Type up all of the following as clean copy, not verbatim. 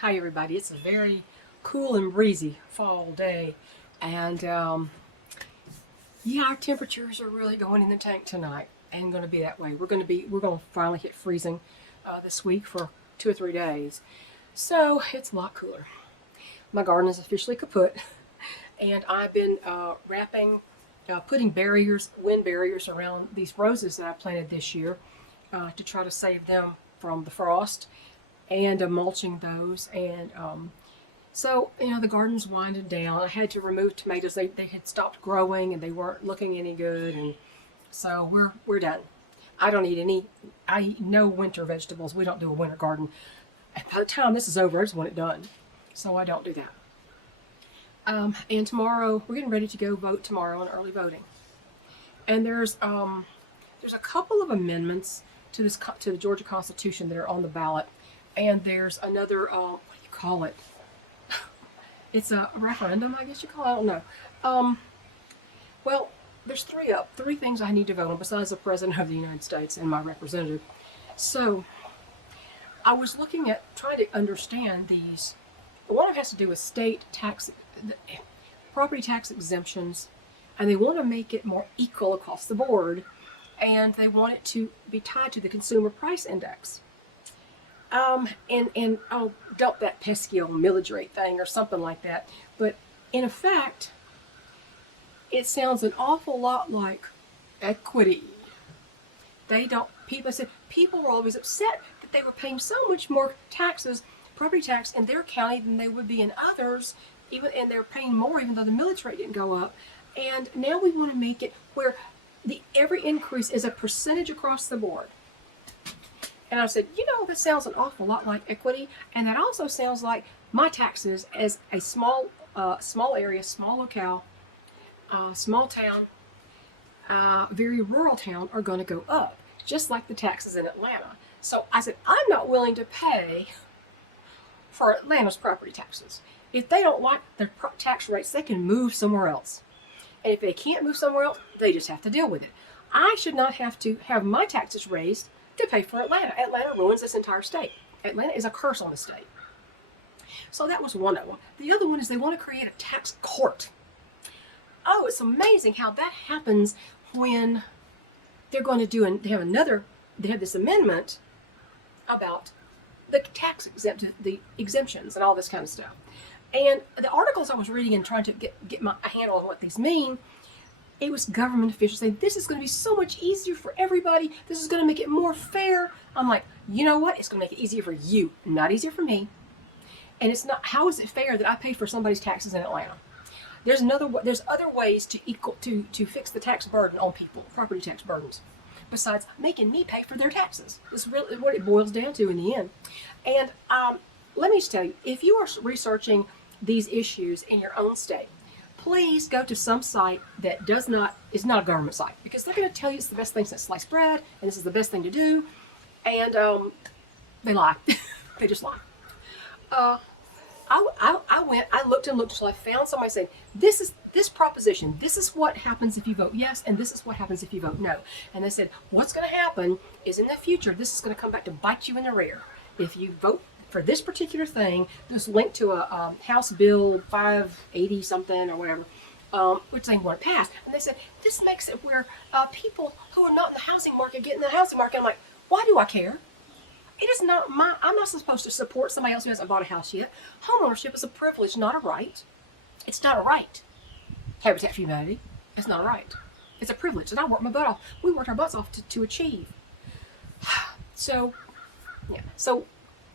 Hi everybody, it's a very cool and breezy fall day, and yeah, our temperatures are really going in the tank tonight and going to be that way. We're going to finally hit freezing this week for 2 or 3 days, so it's a lot cooler. My garden is officially kaput, and I've been putting wind barriers around these roses that I planted this year to try to save them from the frost, and mulching those. And so, the garden's winding down. I had to remove tomatoes. They had stopped growing and they weren't looking any good. And so we're done. I eat no winter vegetables. We don't do a winter garden. And by the time this is over, I just want it done. So I don't do that. And tomorrow, we're getting ready to go vote tomorrow on early voting. And there's a couple of amendments to the Georgia Constitution that are on the ballot. And there's another, what do you call it? It's a referendum, I guess you call it. I don't know. Well, there's three things I need to vote on besides the President of the United States and my representative. So I was looking at trying to understand these. One of them has to do with state tax, property tax exemptions, and they want to make it more equal across the board, and they want it to be tied to the consumer price index. And I'll dump that pesky old millage rate thing or something like that. But in effect, it sounds an awful lot like equity. People were always upset that they were paying so much more taxes, property tax in their county than they would be in others, and they're paying more even though the millage rate didn't go up. And now we want to make it where every increase is a percentage across the board. And I said, that sounds an awful lot like equity, and that also sounds like my taxes as a small area, small locale, small town, very rural town are going to go up, just like the taxes in Atlanta. So I said, I'm not willing to pay for Atlanta's property taxes. If they don't like their tax rates, they can move somewhere else. And if they can't move somewhere else, they just have to deal with it. I should not have to have my taxes raised to pay for Atlanta. Atlanta ruins this entire state. Atlanta is a curse on the state. So that was one of them. The other one is they want to create a tax court. Oh, it's amazing how that happens when they're going to do, they have this amendment about the the exemptions and all this kind of stuff. And the articles I was reading and trying to get my handle on what these mean, it was government officials saying, this is going to be so much easier for everybody. This is going to make it more fair. I'm like, you know what? It's going to make it easier for you, not easier for me. And it's not, how is it fair that I pay for somebody's taxes in Atlanta? There's other ways to fix the tax burden on people, property tax burdens, besides making me pay for their taxes. This is really what it boils down to in the end. And let me just tell you, if you are researching these issues in your own state, please go to some site that is not a government site, because they're going to tell you it's the best thing since sliced bread, and this is the best thing to do, and they lie. They just lie. I looked until I found somebody saying, this proposition, this is what happens if you vote yes, and this is what happens if you vote no. And they said, what's going to happen is in the future, this is going to come back to bite you in the rear. If you vote for this particular thing, this linked to a House Bill 580 something or whatever, which they want to pass. And they said, this makes it where people who are not in the housing market get in the housing market. I'm like, why do I care? It is not I'm not supposed to support somebody else who hasn't bought a house yet. Homeownership is a privilege, not a right. It's not a right. Habitat for Humanity, it's not a right. It's a privilege, and I worked my butt off. We worked our butts off to achieve. So, yeah. So,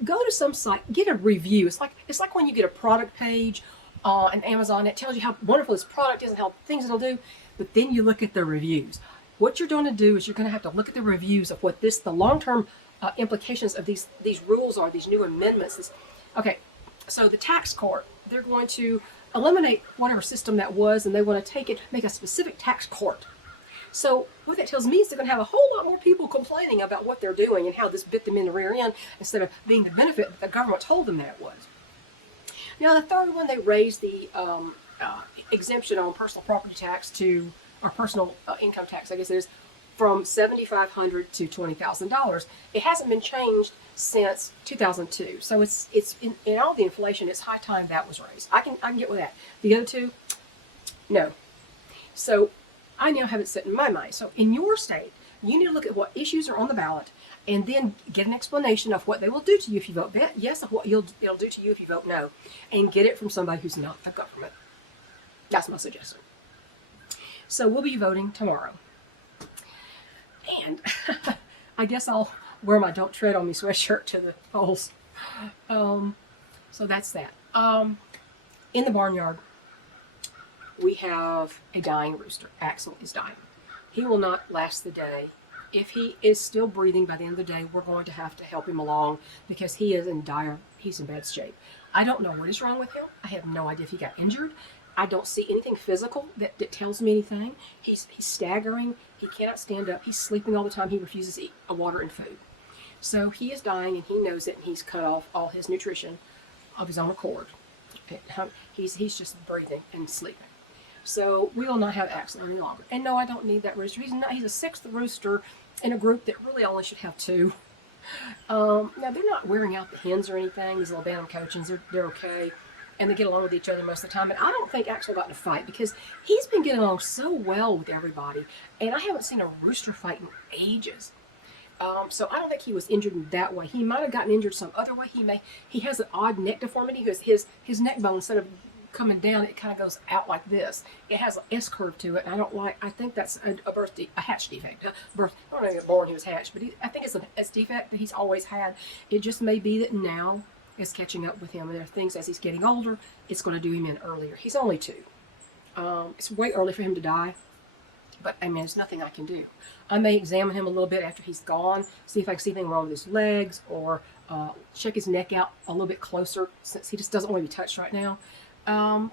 go to some site, get a review. It's like when you get a product page on Amazon. It tells you how wonderful this product is and how things it'll do, but then you look at the reviews. What you're going to do is you're going to have to look at the reviews of what the long-term implications of these rules are, these new amendments. Okay, so the tax court, they're going to eliminate whatever system that was, and they want to make a specific tax court. So what that tells me is they're going to have a whole lot more people complaining about what they're doing and how this bit them in the rear end instead of being the benefit that the government told them that it was. Now, the third one, they raised the exemption on personal property tax or personal income tax, I guess it is, from $7,500 to $20,000. It hasn't been changed since 2002. So it's in all the inflation, it's high time that was raised. I can get with that. The other two, no. So I now have it set in my mind. So in your state, you need to look at what issues are on the ballot and then get an explanation of what they will do to you if you vote yes, and what it'll do to you if you vote no. And get it from somebody who's not the government. That's my suggestion. So we'll be voting tomorrow. And I guess I'll wear my Don't Tread on Me sweatshirt to the polls. So that's that. In the barnyard, we have a dying rooster. Axel is dying. He will not last the day. If he is still breathing by the end of the day, we're going to have to help him along because he's in bad shape. I don't know what is wrong with him. I have no idea if he got injured. I don't see anything physical that tells me anything. He's staggering. He cannot stand up. He's sleeping all the time. He refuses to eat water and food. So he is dying, and he knows it, and he's cut off all his nutrition of his own accord. He's just breathing and sleeping. So we will not have Axel any longer. And no, I don't need that rooster. He's a sixth rooster in a group that really only should have two. Now, they're not wearing out the hens or anything. These little Bantam cochins, they're okay. And they get along with each other most of the time. And I don't think Axel got in a fight because he's been getting along so well with everybody. And I haven't seen a rooster fight in ages. So I don't think he was injured in that way. He might have gotten injured some other way. He has an odd neck deformity. His neck bone, instead of coming down, it kind of goes out like this. It has an S curve to it. I think that's a hatch defect. I don't know, he was born, he was hatched, but I think it's a S defect that he's always had. It just may be that now is catching up with him, and there are things as he's getting older, it's going to do him in earlier. He's only 2. It's way early for him to die, but I mean, there's nothing I can do. I may examine him a little bit after he's gone, see if I can see anything wrong with his legs, or check his neck out a little bit closer, since he just doesn't want to be touched right now.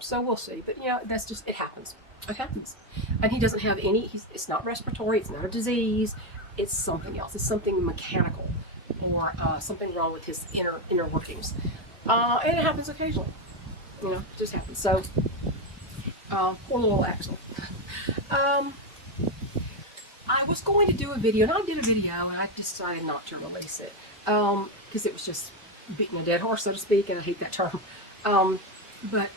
So we'll see. But, that's just, it happens. It happens. And he doesn't have it's not respiratory, it's not a disease, it's something else. It's something mechanical, or something wrong with his inner workings. And it happens occasionally. It just happens. So, poor little Axel. I was going to do a video, and I did a video, and I decided not to release it. Because it was just beating a dead horse, so to speak, and I hate that term. But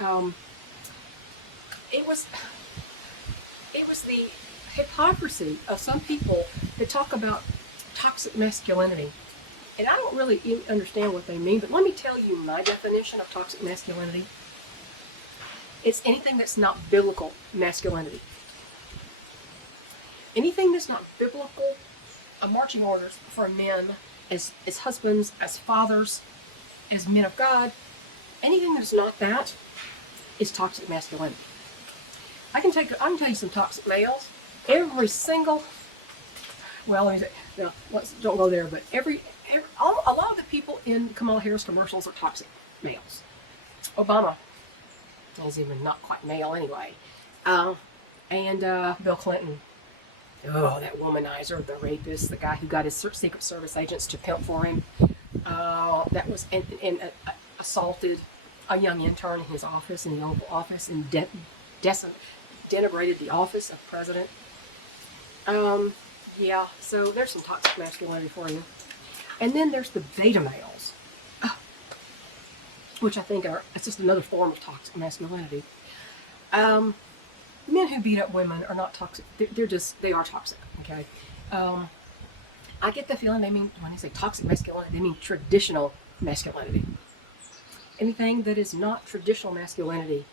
it was the hypocrisy of some people that talk about toxic masculinity. And I don't really understand what they mean, but let me tell you my definition of toxic masculinity. It's anything that's not biblical masculinity. Anything that's not biblical marching orders for men as husbands, as fathers, as men of God. Anything that's not that is toxic masculinity. I can tell you some toxic males. Every single, well, let me say, no, don't go there, but a lot of the people in Kamala Harris commercials are toxic males. Obama is even not quite male anyway. And Bill Clinton. Oh, that womanizer, the rapist, the guy who got his Secret Service agents to pimp for him. That was and assaulted a young intern in his office, in the Oval Office, and denigrated the office of president. Yeah, so there's some toxic masculinity for you. And then there's the beta males, which I think it's just another form of toxic masculinity. Men who beat up women are not toxic. They are toxic, okay? I get the feeling when they say toxic masculinity, they mean traditional masculinity. Anything that is not traditional masculinity,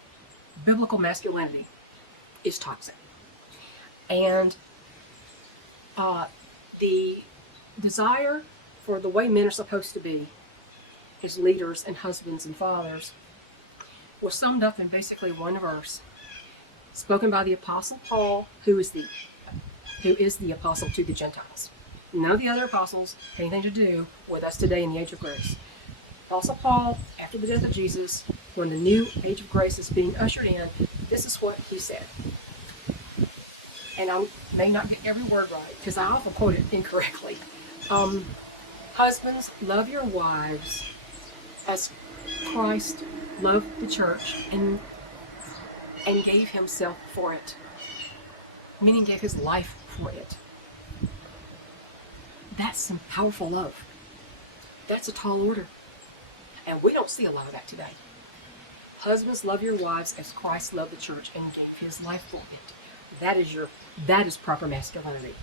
biblical masculinity, is toxic. And the desire for the way men are supposed to be as leaders and husbands and fathers was summed up in basically one verse, spoken by the Apostle Paul, who is the apostle to the Gentiles. None of the other apostles had anything to do with us today in the age of grace. Apostle Paul, after the death of Jesus, when the new age of grace is being ushered in, this is what he said. And I may not get every word right, because I often quote it incorrectly. Husbands, love your wives as Christ loved the church and gave himself for it. Meaning gave his life for it. That's some powerful love. That's a tall order. And we don't see a lot of that today. Husbands, love your wives as Christ loved the church and gave his life for it. That is proper masculinity.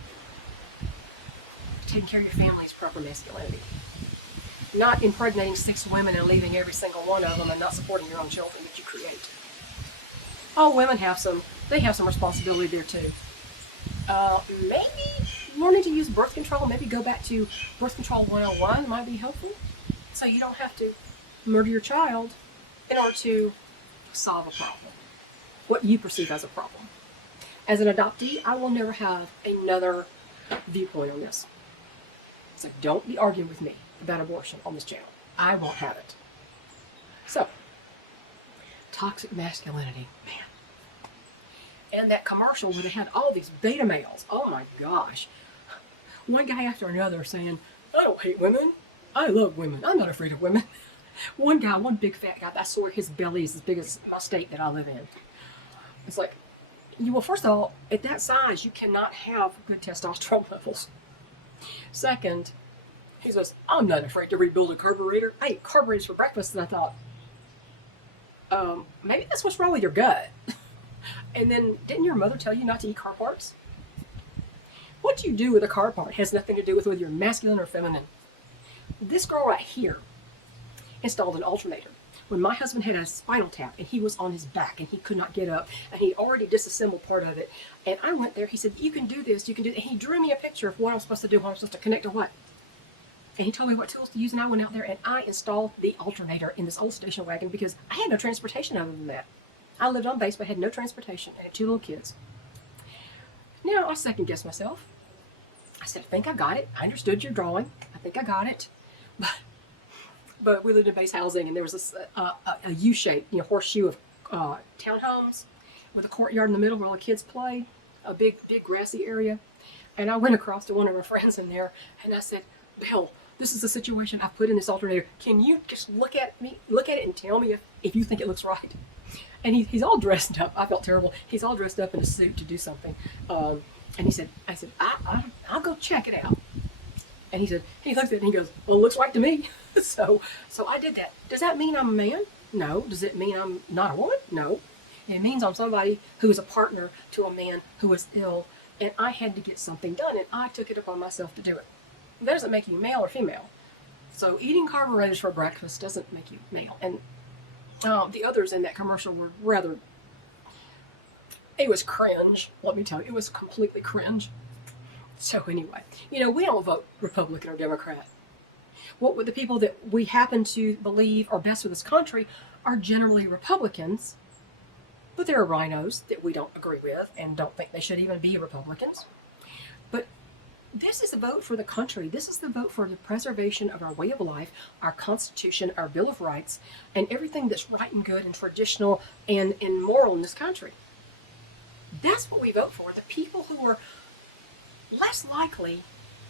Taking care of your family is proper masculinity. Not impregnating 6 women and leaving every single one of them and not supporting your own children that you create. All women have some responsibility there too. Maybe learning to use birth control, maybe go back to birth control 101 might be helpful. So you don't have to murder your child in order to solve a problem, what you perceive as a problem. As an adoptee, I will never have another viewpoint on this. So don't be arguing with me about abortion on this channel. I won't have it. So, toxic masculinity, man. And that commercial where they had all these beta males. Oh my gosh. One guy after another saying, I don't hate women. I love women. I'm not afraid of women. One big fat guy, I swear his belly is as big as my state that I live in. It's like, well, first of all, at that size, you cannot have good testosterone levels. Second, he says, I'm not afraid to rebuild a carburetor. I ate carburetors for breakfast, and I thought, maybe that's what's wrong with your gut. And then, didn't your mother tell you not to eat car parts? What you do with a car part has nothing to do with whether you're masculine or feminine. This girl right here installed an alternator. When my husband had a spinal tap and he was on his back and he could not get up and he already disassembled part of it, and I went there, he said, you can do this, you can do that. And he drew me a picture of what I'm supposed to do, what I'm supposed to connect to what. And he told me what tools to use, and I went out there and I installed the alternator in this old station wagon because I had no transportation other than that. I lived on base but had no transportation and had 2 little kids. Now I second guessed myself. I said, I think I got it. I understood your drawing. I think I got it. But we lived in base housing, and there was a U-shape, horseshoe of townhomes with a courtyard in the middle where all the kids play, a big grassy area. And I went across to one of our friends in there, and I said, Bill, this is the situation I've put in this alternator. Can you just look at it and tell me if you think it looks right? And he's all dressed up. I felt terrible. He's all dressed up in a suit to do something. And he said, I'll go check it out. And he looks at it and he goes, well, it looks right to me. So I did that. Does that mean I'm a man? No. Does it mean I'm not a woman? No. It means I'm somebody who is a partner to a man who is ill, and I had to get something done, and I took it upon myself to do it. That doesn't make you male or female. So eating carburetors for breakfast doesn't make you male. And the others in that commercial were it was cringe, let me tell you. It was completely cringe. So anyway, we don't vote Republican or Democrat. What the people that we happen to believe are best for this country are generally Republicans, but there are rhinos that we don't agree with and don't think they should even be Republicans. But this is a vote for the country. This is the vote for the preservation of our way of life, our Constitution, our Bill of Rights, and everything that's right and good and traditional and moral in this country. That's what we vote for. The people who are less likely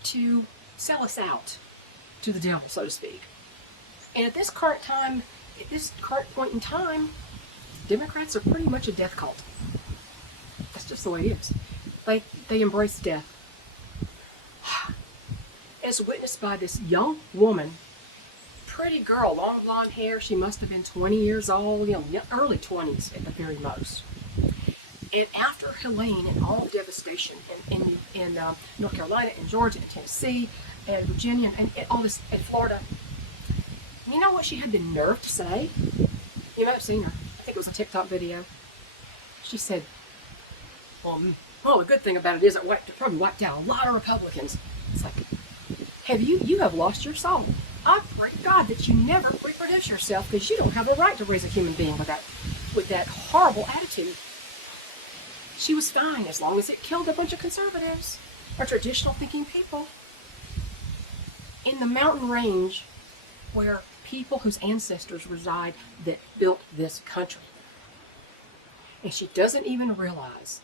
to sell us out to the devil, so to speak. And at this current point in time, Democrats are pretty much a death cult. That's just the way it is. They embrace death. As witnessed by this young woman, pretty girl, long blonde hair. She must have been 20 years old, early 20s at the very most. And after Helene and all the devastation in North Carolina and Georgia and Tennessee and Virginia and all this in Florida, you know what she had the nerve to say? You might have seen her. I think it was a TikTok video. She said, well, the good thing about it is it probably wiped out a lot of Republicans. It's like, you have lost your soul. I pray to God that you never reproduce yourself, because you don't have a right to raise a human being with that horrible attitude. She was fine as long as it killed a bunch of conservatives or traditional thinking people in the mountain range where people whose ancestors reside that built this country. And she doesn't even realize,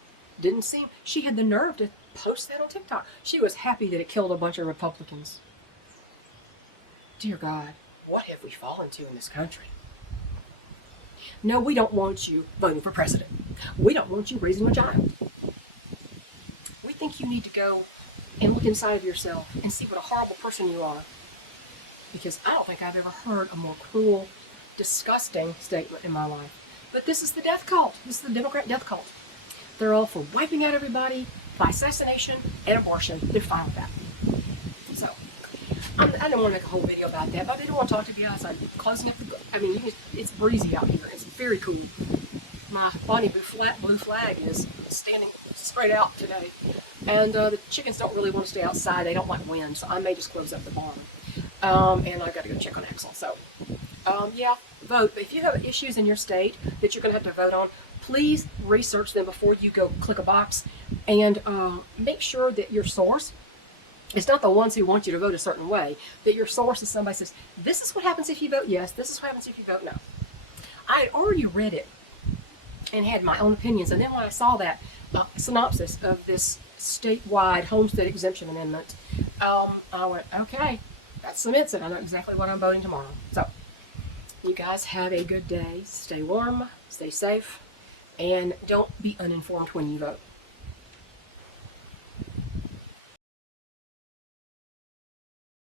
she had the nerve to post that on TikTok. She was happy that it killed a bunch of Republicans. Dear God, what have we fallen to in this country? No, we don't want you voting for president. We don't want you raising a child. We think you need to go and look inside of yourself and see what a horrible person you are. Because I don't think I've ever heard a more cruel, disgusting statement in my life. But this is the death cult. This is the Democrat death cult. They're all for wiping out everybody by assassination and abortion. They're fine with that. So, I didn't want to make a whole video about that, but I didn't want to talk to you guys. I'm closing up it's breezy out here. It's very cool. My Bonnie blue flag is standing straight out today. And the chickens don't really want to stay outside. They don't like wind, so I may just close up the barn. And I've got to go check on Axel. So, yeah, vote. If you have issues in your state that you're going to have to vote on, please research them before you go click a box. And make sure that your source is not the ones who want you to vote a certain way, that your source is somebody who says, this is what happens if you vote yes, this is what happens if you vote no. I had already read it and had my own opinions. And then when I saw that synopsis of this statewide homestead exemption amendment, I went, okay, that cements it. I know exactly what I'm voting tomorrow. So, you guys have a good day. Stay warm, stay safe, and don't be uninformed when you vote.